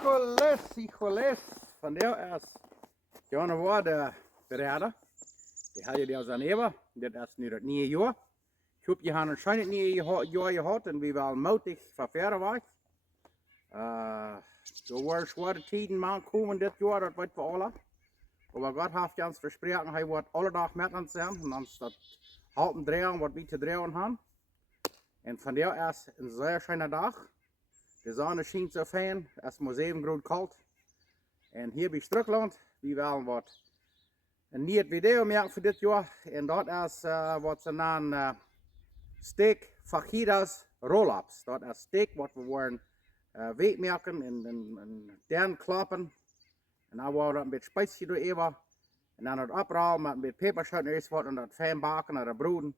Hijoles. Van der is John was de redder. Die had je die als aan even. Dit is nu het nieuwe jaar. Ik hoop je een schijnend nieuwe jaar gehad en wie wel moedig van verder was. Er waren zware tijden man komen dit jaar, dat weet we alle. Maar God heeft ons versproken, hij wordt alle dag met ons zijn. En ons dat halten draaien wat we te draaien hebben. En van der is een zeer schöne dag. De zon schijnt zo fijn, het is maar 7 graden koud. En hier bij Schtrucklaunt, we willen wat een nieuw video maken voor dit jaar. En dat is wat ze noemen steak fajitas roll-ups. Dat is steak wat we willen weet maken en dan klappen. En dan wordt dat een beetje spijtje door even. En dan het oprollen met een beetje peperzout en wat en dat fijn bakken en dat broeden.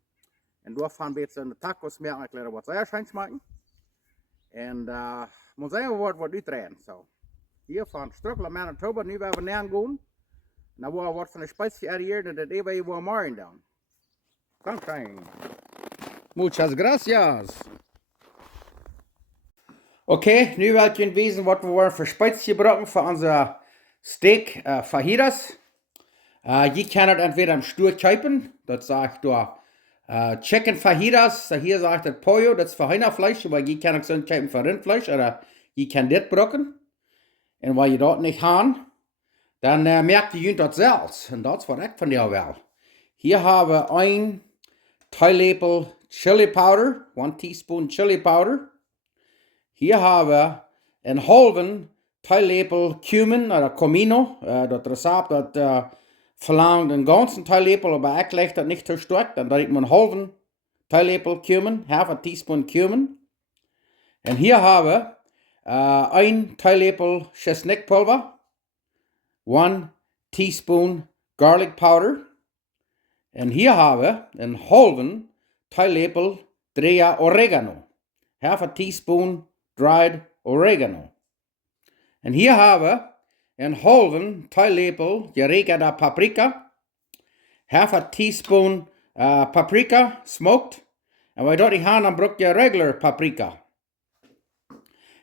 En door van een beetje de tacos maken, ik wat zeer schijn smaken. En moet zijn wat uitrijden. So. Hier van Schtrucklaunt, Manitoba, nu waar we naar gaan. Dan wordt wat van de spijtje arrière en dat even je wil morgen doen. Dank. Muchas gracias. Oké, nu wil ik je weten wat we worden voor spijtje gebruiken voor onze steak fajitas. Je kan het entweder im Stuhl kopen, dat sagt door chicken fajitas, hier sagt het pollo, dat is voor Hühnerfleisch, aber je kan ook zo'n kopen voor Rindfleisch, oder je kan dit gebruiken. En waar je dat niet hebt, dan merkt je dat zelfs. En dat is wat ik van jou wil. Hier hebben we 1 theeläppel chili powder, 1 teaspoon chili powder. Hier hebben we een halve theeläppel cumin oder comino. Dat recept dat verlangt een ganzen theeläppel, maar ik leg dat niet te sterk. Dan doe ik een halve theeläppel cumin, half a teaspoon cumin. En hier hebben we 1 teeläppel schisnick pulver, 1 teaspoon garlic powder. En hier hebben we een halve theeläppel oregano, half a teaspoon dried oregano. En hier hebben we een halve theeläppel gjeräjadet paprika, half a teaspoon paprika smoked. En wij dat niet hebben, dan gebruik je regular paprika.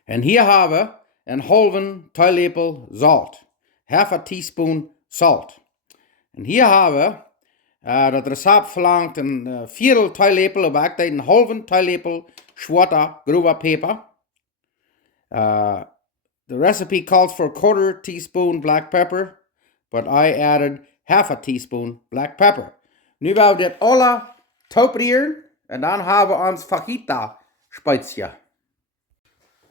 En hier hebben we een halve theeläppel zout, half a teaspoon salt. En hier hebben we dat recept verlangt een 4 theeläppel, maar ik deed een halve theeläppel zwarte gruva päppa. The recipe calls for 1/4 teaspoon black pepper, but I added half a teaspoon black pepper. Nu gaan we dit alle toeperen en dan hebben we ons fajita spijtje.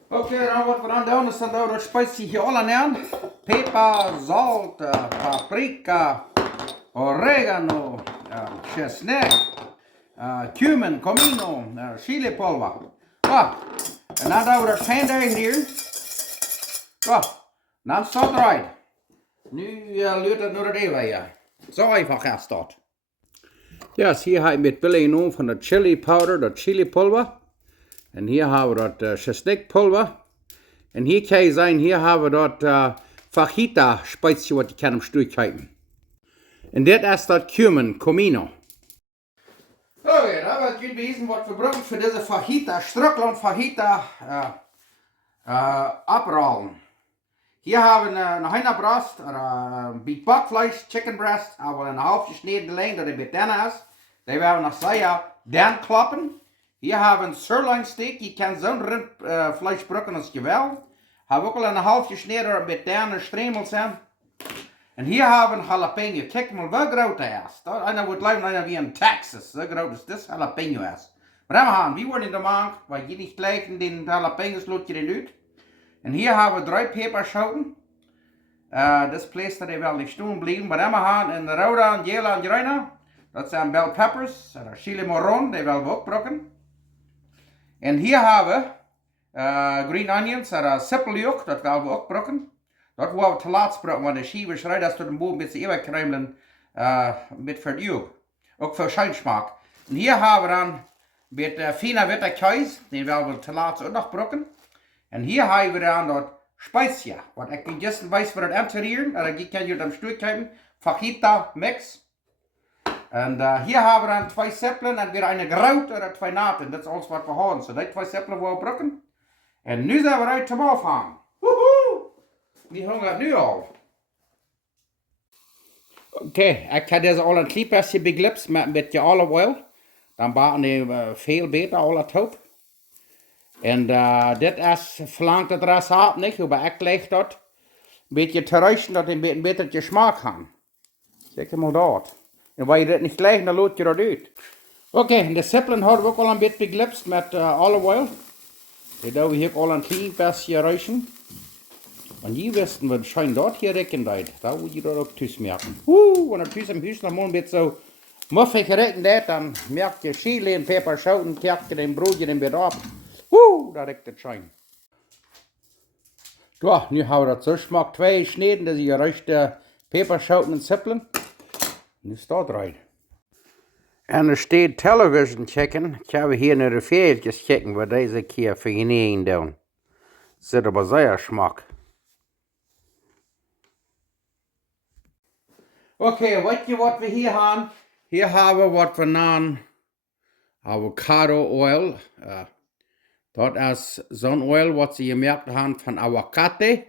Oké, dan wat we dan doen is dan dat spijtje hier alle nemen. Peper, zout, paprika, oregano, schisnick, cumin, comino, chilipulver. En dan doen we dat fijn hier. Dan staat het eruit. Nu lukt het nog even hier. Zo einfach ist das. Ja, hier habe ich mit Billy genommen von der Chili Powder, das Chili Pulver. Und hier haben wir das Schisnick Pulver. Und hier kann ich sagen, hier haben wir das Fajita Spezia, was ich kann im Stuhl halten. Und das ist das Cumin, comino. Okay, da wird gewesen, was wir brauchen für diese Fajita, Schtrucklaunt Fajita abrollen. Hier haben wir eine Hühnerbrust oder ein bisschen Backfleisch, Chicken Breast, aber eine halb geschnittene Länge, dass ein bisschen dünner ist. Die werden wir noch sehr dünn klappen. Hier haben wir ein Sirloin Steak, je kan zo'n Rindfleisch brücken als je wil. Hebben ook al een half geschnitten oder ein bisschen dünner Stremel zijn. En hier haben wir ein Jalapeno. Kijk mal, wie groot hij is. Einer wordt lijken, einer wie in Texas. So groot is dit Jalapeno is. Maar dan gaan we worden in de maand, weil je niet gelijk in den Jalapenos loot je den uit. En hier hebben we 3 peperschoten. Das place dat hij wel niet stoen blijven. Maar dan gaan we in de rode en gele en groene. Dat zijn bell peppers. En chili morron, die willen we ook brokken. En hier hebben we green onions, en sippeljoek, dat willen we ook brokken. Dat willen we te laat brokken, want de schieven schrijven dat ze de boel een beetje even kruimelen met verduw. Ook voor schijnsmaak. En hier hebben we dan met fine witte kaas, die willen we te laat ook nog brokken. En hier hebben we dan dat spijsje, wat ik niet juist weet voor het interieur, en die kan je op stuur kijken, fajita mix. En hier hebben we dan 2 seppelen en weer een groot en 2 naten, dat is alles wat we hebben. So die 2 seppelen willen we brokken. En nu zijn we uit te afhangen. Woehoe! Die hungert nu al. Oké, ik heb deze al een klein beetje beglipst met een beetje olive oil. Dan bakken die veel beter alle top. En dit is verlangt het rest af niet, maar ik leg dat een beetje te ruischen, dat het een beetje smaak heeft. Kijk maar dat. En waar je dit niet legt, dan laat je dat uit. Oké, de sippelen hadden we ook al een beetje beglipst met olive oil. Die doen we hier al een klein beetje ruischen. En je wisten, wat schijn dat hier rekken uit. Da moet je dat ook thuis merken. Wenn er thuis im huis nog een beetje zo muffig rekken dat, dan merk je chili en peper zouten, kijk je den broodje en weer op. Dat rekt het schijn. Ja, nu hebben we dat zo smaak 2 sneden, dat je ruist de peperzouten en sippelen. Nu staat eruit. En er staat television checken. Ik heb hier naar de veeltjes checken, wat deze keer voor je niet doen. Zit aber sehr smaak. Oké, weet je wat we hier hebben? Hier hebben we wat we noemen avocado oil. Dat is zo'n oil wat ze gemerkt hebben van avocado.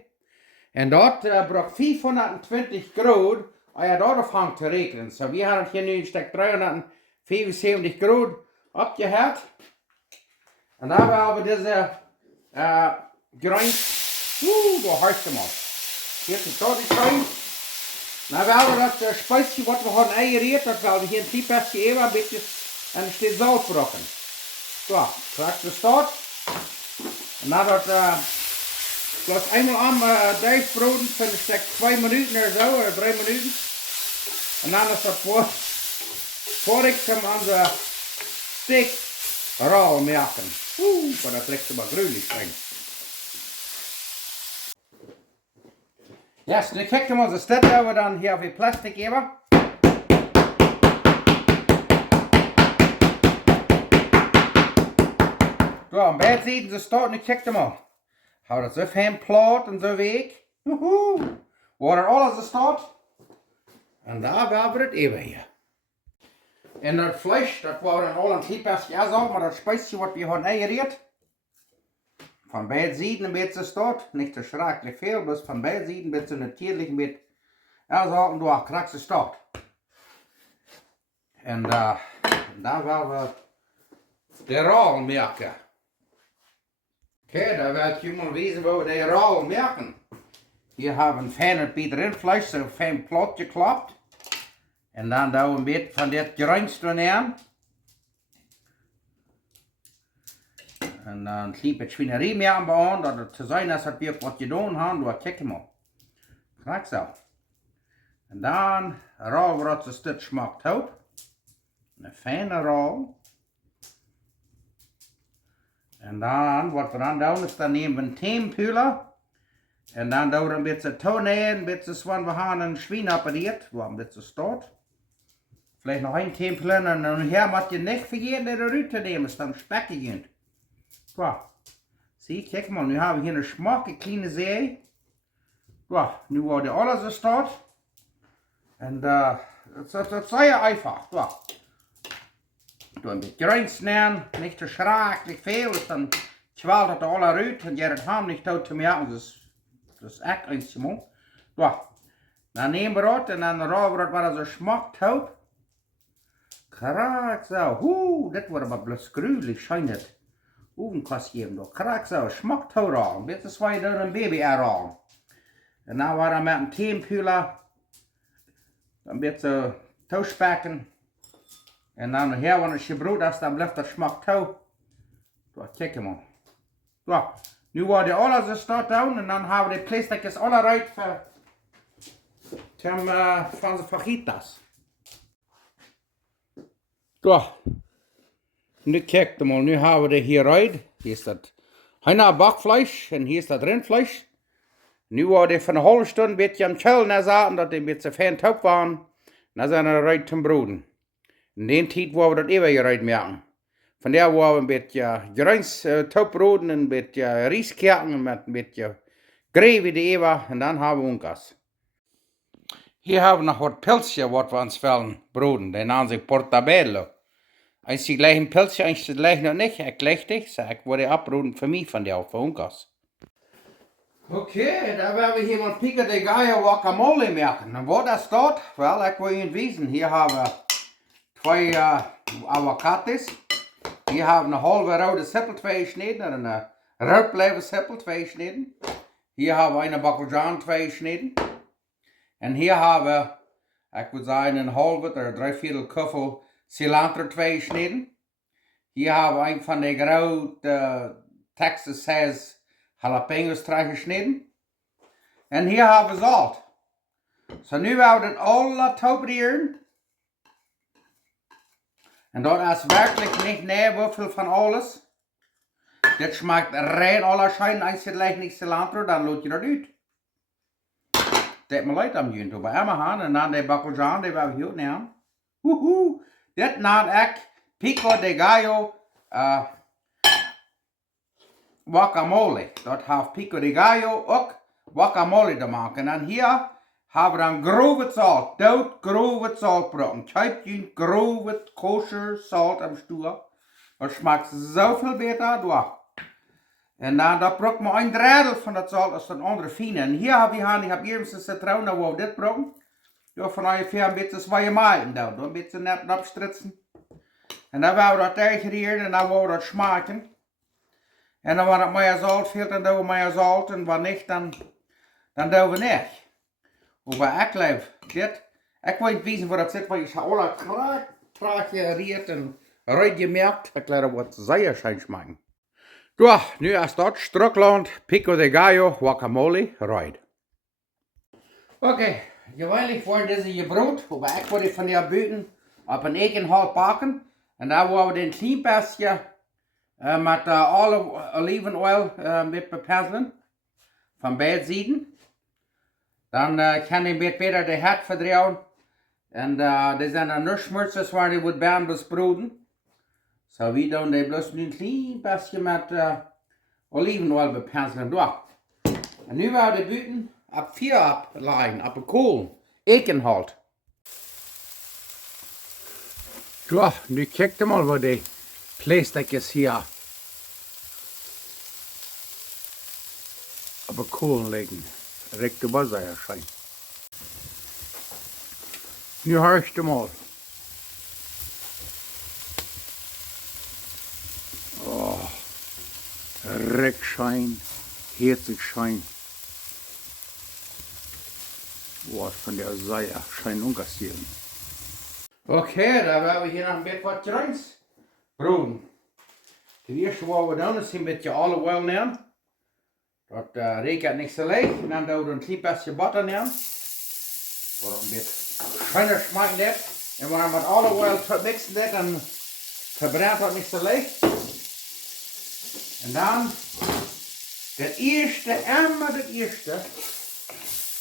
En dat bracht 520 graden, als je dat afhangt te rekenen. So, we hebben hier nu een stuk 375 graden opgehaald. En dan hebben we deze grind. Daar hartst hem al. Hier is het tot die grind. Nou, we hebben dat spijsje wat we hadden eigereerd, dat we hier een klein beetje even een beetje, en er staat zout brokken. Zo, straks de start. En nadat dat eenmaal aan dijfbroden van een stuk 2 minuten of zo, of 3 minuten. En dan is dat voor ik hem aan de steak rauw maken. Maar dat trekt er maar gruwelijk streng. Ja, nu kijken we ons dat we dan hier weer plastic hebben. Zo, een beetje zien, ze staat, nu kijk hem al. Hou dat zo fijn plat en zo weg. Waar er alles staat. En daar hebben we het even hier. En dat vlees, dat was dan al een klein beetje zo, maar dat spijsje wat we hadden eigereerd. Van beide zijden een beetje staat, niet te schrikkelijk veel, dus van beide zijden een beetje natuurlijk een beetje zo, en door krijgt ze staat. En daar willen we de rol merken. Oké, daar wil je maar weten waar we de rol merken. Hier hebben we een fijn beetje rindvlees, zo fijn plat geklapt. En dan doen we een beetje van dit gruins erin. En dan een klein beetje swinerie meer bij, dat het te zijn is dat we wat gedaan hebben, door kijk maar. Kijk zo. En dan rollen we dat een stuk smaakt op. Een fijne rol. En dan, wat we dan doen, is dan nemen we een theepuller. En dan doen we een beetje toneel, een beetje zoals we hebben een schwein appariert, waar een beetje staat. Vielleicht nog een theepuller en dan hier moet je niet vergeten de eruit te nemen, dan spekken je. Zo. Zie, kijk maar, nu hebben we hier een smakke kleine zee. Zo, nu wordt alles er staat. En dat is heel einfach. Zo. Doe een beetje reinsnijden, niet te schrikkelijk veel, dus dan zwalt het al uit en je het ham niet uit te merken, dus dat is echt een simon. Zo. Dan nemen we dat en dan rollen we dat waar het zo smaakt op. Kijk zo, dit wordt maar bloos gruwelijk, schijnt het. Een kastje geven, kijk zo, smaakt het al, dit is waar je dan een baby aan. En dan wordt we met een theepuller een beetje toastbakken. En dan hier, wanneer het gebroed is, dan blijft dat smaak toe. Zo, kijk maar. Zo, nu wordt alles er staat down en dan hebben we de plasticjes alle eruit voor van de fajitas. Zo, nu kijk maar, nu hebben we de hier uit. Hier is dat bakvlees en hier is dat rindvlees. Nu wordt het van een halve stunde een beetje am Chillen zaten, dat die een beetje fijn top waren. Dan zijn we eruit zum broeden. In die tijd waar we dat even eruit merken. Vandaar waar we een beetje gruins topbroden en een beetje rieskerken met een beetje gravy de even en dan hebben we onkas. Hier hebben we nog wat pilsje wat we ons willen broden. Die namen zich portobello. Als je gleich een pilsje, als je gleich nog niet, ik leg dich, zeg ik, word je afbroden voor mij van jou, voor onkas. Okay, da werden wir hier mal Pico de Gallo Guacamole merken. Und wo das dort? Wel, ich will Ihnen wissen. Hier haben wir 2 Avocados. Hier haben wir eine halbe rode Seppel 2 geschnitten en een roodbleven Seppel 2 geschnitten. Hier haben wir eine Bacaljan 2 geschnitten. Und hier haben wir, ich würde sagen, een halve oder 3/4 Köffel Cilantro 2 geschnitten. Hier haben wir einen von den großen Texas Says Jalapenos 3 geschnitten. Und hier haben wir Salz. So, nu werden wir das alles probieren. Und das ist wirklich nicht Nährwürfel von alles. Das schmeckt rein allerschein, eins gleich nicht Cilantro, dann lohnt ihr das nicht. Das mir leid am Jünt, aber immer haben, und dann die Bacaljan, die werden wir hier nehmen. Das nennt ich Pico de Gallo Guacamole. Dat heeft Pico de Gallo ook Guacamole te maken. En hier hebben we dan grove zout, dood grove zoutbrokken. Kijk, grove kosher zout am Stuur. Dat schmeckt zoveel beter door. En dan brokken we een derde van dat zout als een andere fine. En hier heb ik heb eerst een citroen, waar we dit brokken. Door van ongeveer een beetje 2 maanden doen. Door een beetje net opstritzen. En dan gaan we dat tegengerieren en dan gaan we dat smaken. En dan wanneer het meer zout fehlt, dan doen we meer zout. En wanneer niet, dan doen we niet. Maar ik leef dit. Ik wil niet weten waar dat zit, want ik heb alle traag geriert en ruid gemerkt. Ik leer wat zeer schijn smaken. Door, nu is dat Štrucklaunt, Pico de Gallo, Guacamole, ruid. Oké, gewöhnlich worden deze gebrood, maar ik wil die van der buiten op een ekenhal pakken. En dan willen we den klein beetje met olivenoil mit bepenselen. Van beide zijden. Dan kan je een beetje beter de het verdrijven. En die zijn dan nussmurtjes waar die wordt bijna besproden. Zo we doen die bloos nu een klein beetje met olivenoil bepenselen door. En nu gaan we de buiten op 4 opleggen, op een kool. Ekenhalt. Ja, nu kijk je mal waar die plasticjes hier op een kool liggen. Rekt de bazar schijn. Nu hörst du mal. Oh, rekt schijn, herzig schijn. Wat van der Seier schijn unkassieren. Okay, da werden wir hier noch ein bisschen was Greins broden. Das erste, was wir tun, ist ein bisschen Olive Oil nehmen. Das regnet nicht so leicht. Und dann tun wir ein klein bisschen Butter nehmen. Oder ein bisschen schöner schmecken das. Und wenn wir mit Olive Oil mixen das, dann verbrennt das nicht so leicht. Und dann das erste, immer das erste,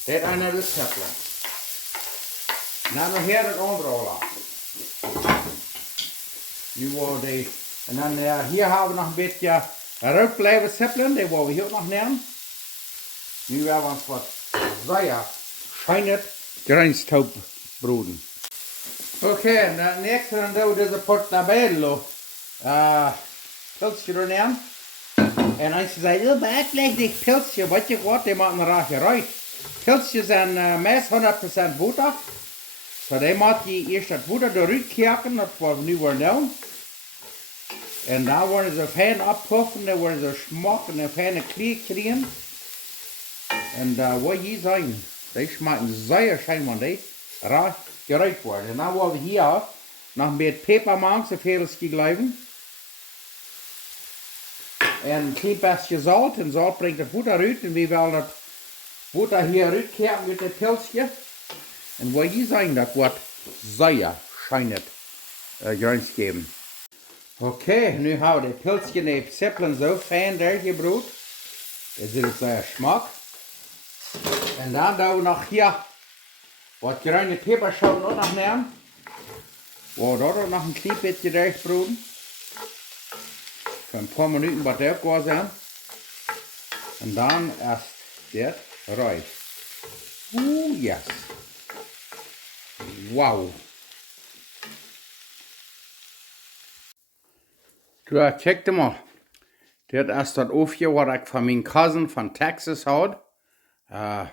das ist eine Rezept. En dan nog hier het andere al. Nu worden die, en dan hier hebben we nog een beetje rood blijven seppelen, die willen we hier ook nog nemen. Nu hebben we ons wat zeer schijnend grijnstoop broeden. Oké, en dan next dan doen we deze portobello pilsje er nemen. En als je zegt, oh, maar ik leg niet pilsje, wat je gaat, die maken raar eruit. Pilsjes zijn meest 100% boter. So, dan moet je eerst dat boter eruit kijken, dat wat we nu worden doen. En dan worden ze fijn oppuffen, dan worden ze smak en een fijne kleur krijgen. En wat je zijn, die smaken zeer schijn, want die raar geruit worden. En dan willen we hier nog een beetje peper maken, zoveel als die blijven. En een klein beetje zout, en zout brengt het boter uit. En we willen dat boter hier uitkijken met het pilsje. En wat je zijn, dat wordt zeer schijnend grijns geven. Oké, nu hebben we de pilsje en de seppelen zo fijn daar gebroed. Dat is het zeer smak. En dan doen we nog hier wat bruine peperschoten ook nog nemen. We dat ook nog een klein beetje daar broeden. Voor een paar minuten wat er ook zijn. En dan is dit rijp. Oeh, yes. Wow. Ja, check mal. Das ist das Ofje, was ich von meinem Cousin von Texas had.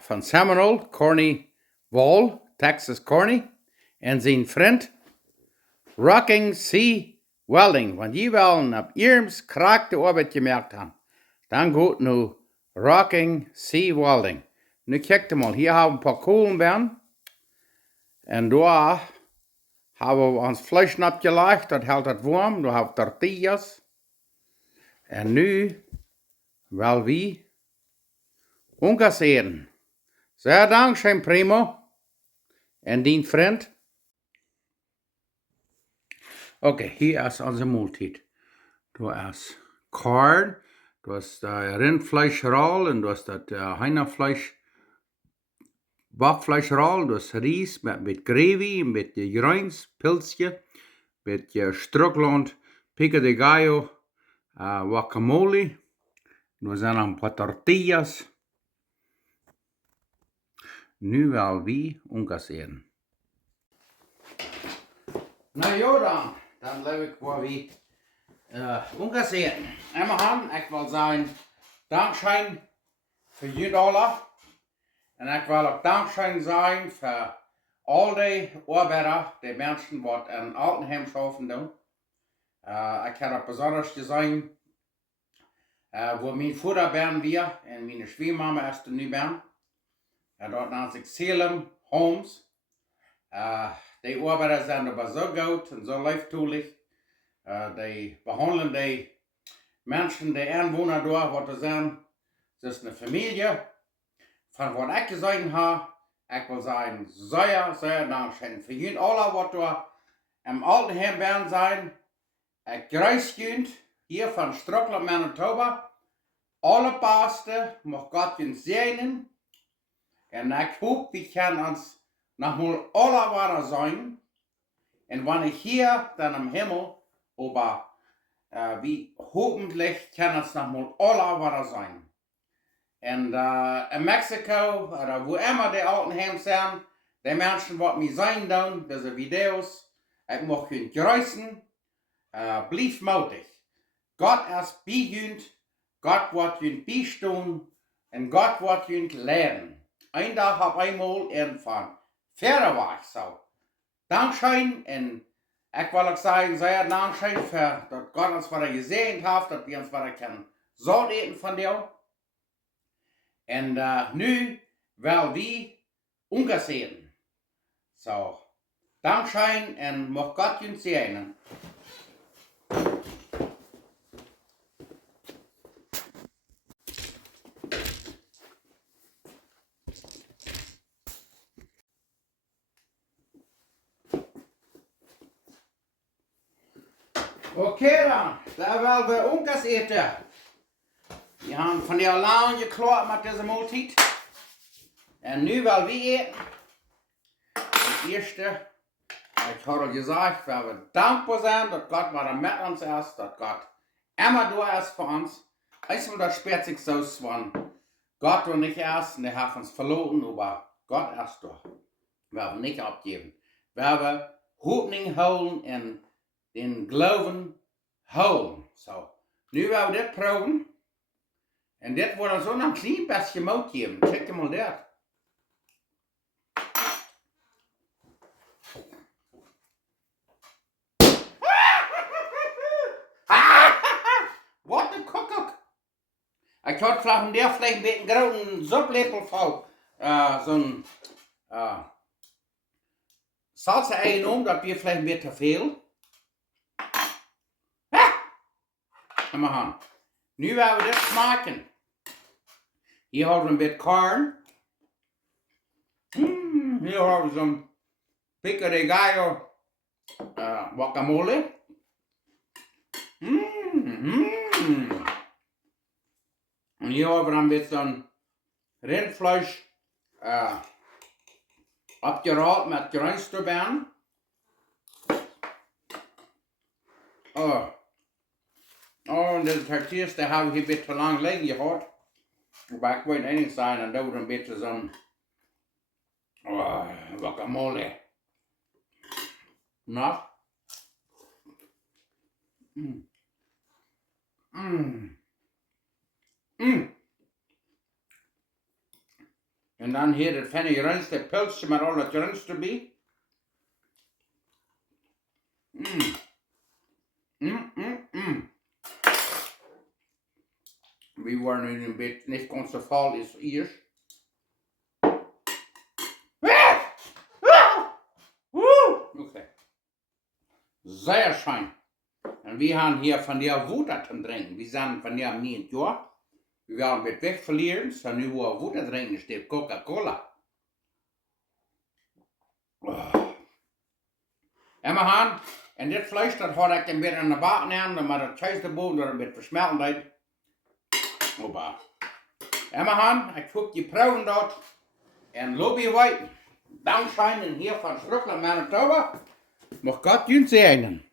Von Seminole, Corny Wall, Texas Corny. En zijn vriend, Rocking Sea Welding. Want die wel op ihrem kraakte Arbeit gemerkt haben. Dann geht nu Rocking Sea Welding. Nu kijkt mal, hier haben wir ein paar Kohlenbeeren. Und da haben wir uns Fleisch abgelegt, das hält das warm. Da haben wir Tortillas. Und nu, weil wir umkassieren. Sehr Dankeschön, Primo. Und dein Freund. Okay, hier ist unsere Mahlzeit. Du hast Korn, du hast Rindfleischroll und du hast das Hühnerfleisch, Backfleischroll, du hast Reis mit Gravy, mit Greins, Pilzje, mit Štrucklaunt, pico de gallo, guacamole. Nu zijn nog een paar tortillas. Nu wel wie omkasseren. Nou ja, dan leef ik voor wie omkasseren. En we gaan, ik wil zeggen, dankzij voor jullie allen. En ik wil ook dankzij zijn voor al die arbeiders, die mensen die in Altenheim schaffen doen. Ik heb ook besonders gezien, wo mijn vader ben weer en mijn schwiegermama is er nu ben. Dort nennt sich Salem Homes. Die Arbeiter sind aber so gut und so leiftulich. Die behandeln die Menschen, die Einwohner dort, was sie sind. Das ist eine Familie. Von was ich gesehen habe, ich will sagen, sehr, sehr Dankeschön. Für jeden alle, was da im Altenheim werden sein. Ich grüße euch hier von Štrucklau, Manitoba. Alle Beste, mag Gott uns segnen. Und ich hoffe, wir können uns nochmal alle wahr sein. Und wenn ich hier dann im Himmel, aber wie hoffentlich können uns nochmal alle wahr sein. Und in Mexiko oder wo immer die Altenheim sind, die Menschen, die mir sein tun, diese Videos, ich möchte ihnen grüßen, blieb mutig. Gott ist bei uns, Gott wird ihnen beistehen und Gott wird ihnen lehren. Ein Tag auf einmal irgendwann Pferde war ich so. Dankeschön und ich will auch sagen, sehr Dankeschön für, dass Gott uns wieder gesehen hat, dass wir uns wieder können so reden von dir. Und nu will wir umgesehen. So, Dankeschön und mag Gott uns segnen. Okay dann, da wollen wir Unkas eten. Wir haben von der Laune geklart mit dieser Mahlzeit. Und nu wollen wir eten. Das erste, ich habe gesagt, weil wir dankbar sind, dass Gott wieder mit uns ist, dass Gott immer da ist für uns. Einmal das spätzig so, wenn Gott und nicht erst, der hat uns verloren, aber Gott ist da. Wir werden nicht abgeben. Wir werden Hoffnung holen und den Glauben holen. So, nu werden wir das proben. Und das wird uns auch noch ein klein bisschen Mut geben. Check mal das. What the Kuckuck! Ich hatte vielleicht der vielleicht ein großen Suppleppel voll, so ein Salsa eingenommen, das wir vielleicht ein bisschen viel. Kom maar aan. Nu gaan we dit smaken. Hier hebben we een beetje korn. Hier hebben we zo'n pico de gallo guacamole. En hier hebben we een beetje zo'n rindfleisch abgerold met Greins. Oh, deze tortillas, die heb ik een beetje te lang liggen gehad. Maar ik weet één zijn en dat wordt een beetje zo'n guacamole. Nou? En dan hier het fijne gerenste pilsje met al dat gerens erbij. Wir waren in dem Bett nicht ganz so voll als ihr. Okay. Sehr schön. Und wir haben hier von der Wutter zu trinken. Wir sind von der nie Jahr. Wir werden mit weg verlieren, so nu wir Wutter trinken, steht Coca-Cola. En we gaan, en dit vlees dat had ik een beetje aan de bak nemen, maar dat cheese erboven dat een beetje versmelten deed. Hoppa. En we gaan, ik zoek die proeven dat. En lobby white, dankzij hier van Schruckland, Manitoba. Mag God jullie zegenen.